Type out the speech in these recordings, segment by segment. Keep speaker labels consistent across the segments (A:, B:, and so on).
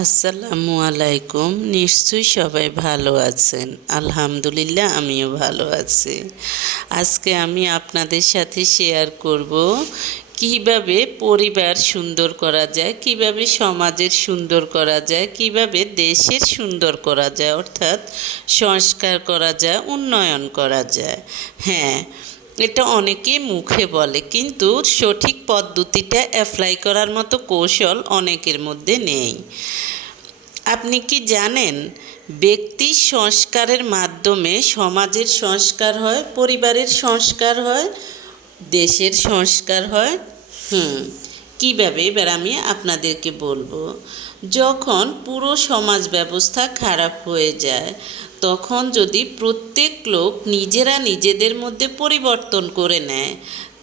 A: আসসালামু আলাইকুম। নিশ্চয়ই সবাই ভালো আছেন। আলহামদুলিল্লাহ, আমিও ভালো আছি। আজকে আমি আপনাদের সাথে শেয়ার করব কীভাবে পরিবার সুন্দর করা যায়, কীভাবে সমাজের সুন্দর করা যায়, কীভাবে দেশের সুন্দর করা যায়, অর্থাৎ সংস্কার করা যায়, উন্নয়ন করা যায়। হ্যাঁ এটা অনেকে মুখে বলে, কিন্তু সঠিক পদ্ধতিটা অ্যাপ্লাই করার মতো কৌশল অনেকের মধ্যে নেই। আপনি কি জানেন, ব্যক্তি সংস্কারের মাধ্যমে সমাজের সংস্কার হয়, পরিবারের সংস্কার হয়, দেশের সংস্কার হয়? হুম, কীভাবে? এবার আমি আপনাদেরকে বলব, যখন পুরো সমাজ ব্যবস্থা খারাপ হয়ে যায় তখন যদি প্রত্যেক লোক নিজেরা নিজেদের মধ্যে পরিবর্তন করে নেয়,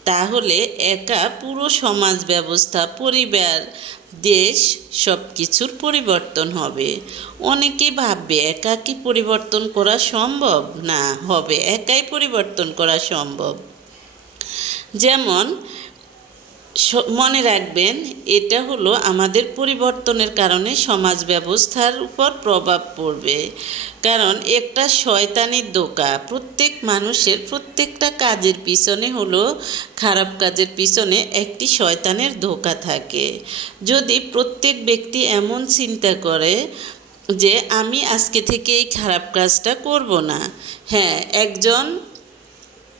A: তাহলে একা পুরো সমাজ ব্যবস্থা পরিবার, দেশ সব কিছুর পরিবর্তন হবে। অনেকে ভাববে, একা কি পরিবর্তন করা সম্ভব? না, হবে, একাই পরিবর্তন করা সম্ভব। যেমন মনে রাখবেন, এটা হলো আমাদের পরিবর্তনের কারণে সমাজ ব্যবস্থার উপর প্রভাব পড়বে। কারণ একটা শয়তানির দোকা, প্রত্যেক মানুষের প্রত্যেকটা কাজের পিছনে হলো, খারাপ কাজের পিছনে একটি শয়তানের ধোকা থাকে। যদি প্রত্যেক ব্যক্তি এমন চিন্তা করে যে, আমি আজকে থেকে এই খারাপ কাজটা করব না। হ্যাঁ একজন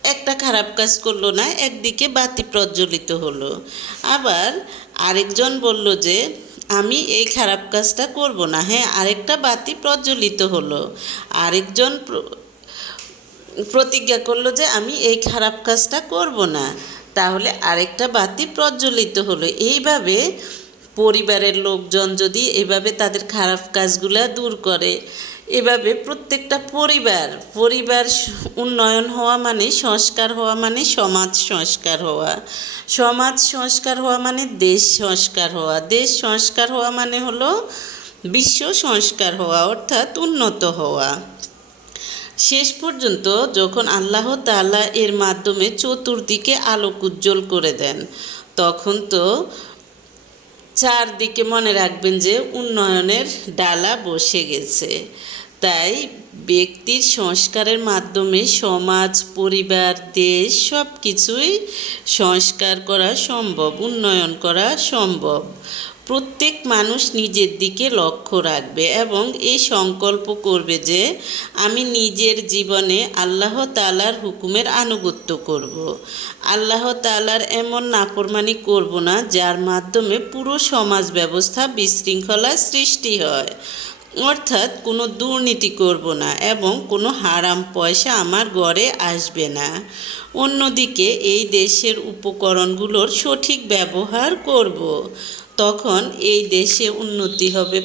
A: একটা খারাপ কাজ করল না, একদিকে বাতি প্রজ্বলিত হলো। আবার আরেকজন বলল যে, আমি এই খারাপ কাজটা করব না। হ্যাঁ আরেকটা বাতি প্রজ্বলিত হলো। আরেকজন প্র- প্রতিজ্ঞা করল যে, আমি এই খারাপ কাজটা করব না। তাহলে আরেকটা বাতি প্রজ্বলিত হলো। এইভাবে পরিবারের লোকজন যদি এভাবে তাদের খারাপ কাজগুলা দূর করে এভাবে প্রত্যেকটা পরিবার পরিবার উন্নয়ন হওয়া মানে সংস্কার হওয়া মানে সমাজ সংস্কার হওয়া। সমাজ সংস্কার হওয়া মানে দেশ সংস্কার হওয়া। দেশ সংস্কার হওয়া মানে হলো বিশ্ব সংস্কার হওয়া, অর্থাৎ উন্নত হওয়া। শেষ পর্যন্ত যখন আল্লাহ তাআলা এর মাধ্যমে চতুর্দিকে আলোক উজ্জ্বল করে দেন, তখন তো চারদিকে মনে রাখবেন যে উন্নয়নের ডালা বসে গেছে। তাই ব্যক্তির সংস্কারের মাধ্যমে সমাজ, পরিবার, দেশ সব কিছুই সংস্কার করা সম্ভব, উন্নয়ন করা সম্ভব প্রত্যেক মানুষ নিজের দিকে লক্ষ্য রাখবে এবং এই সংকল্প করবে যে আমি নিজের জীবনে আল্লাহ তালার হুকুমের আনুগত্য করব। আল্লাহ তালার এমন নাফরমানি করব না, যার মাধ্যমে পুরো সমাজ ব্যবস্থা বিশৃঙ্খলা সৃষ্টি হয় অর্থাৎ কোনো দুর্নীতি করব না এবং কোনো হারাম পয়সা আমার গড়ে আসবে না। অন্যদিকে এই দেশের উপকরণগুলোর সঠিক ব্যবহার করব। তখন এই দেশে উন্নতি হবে।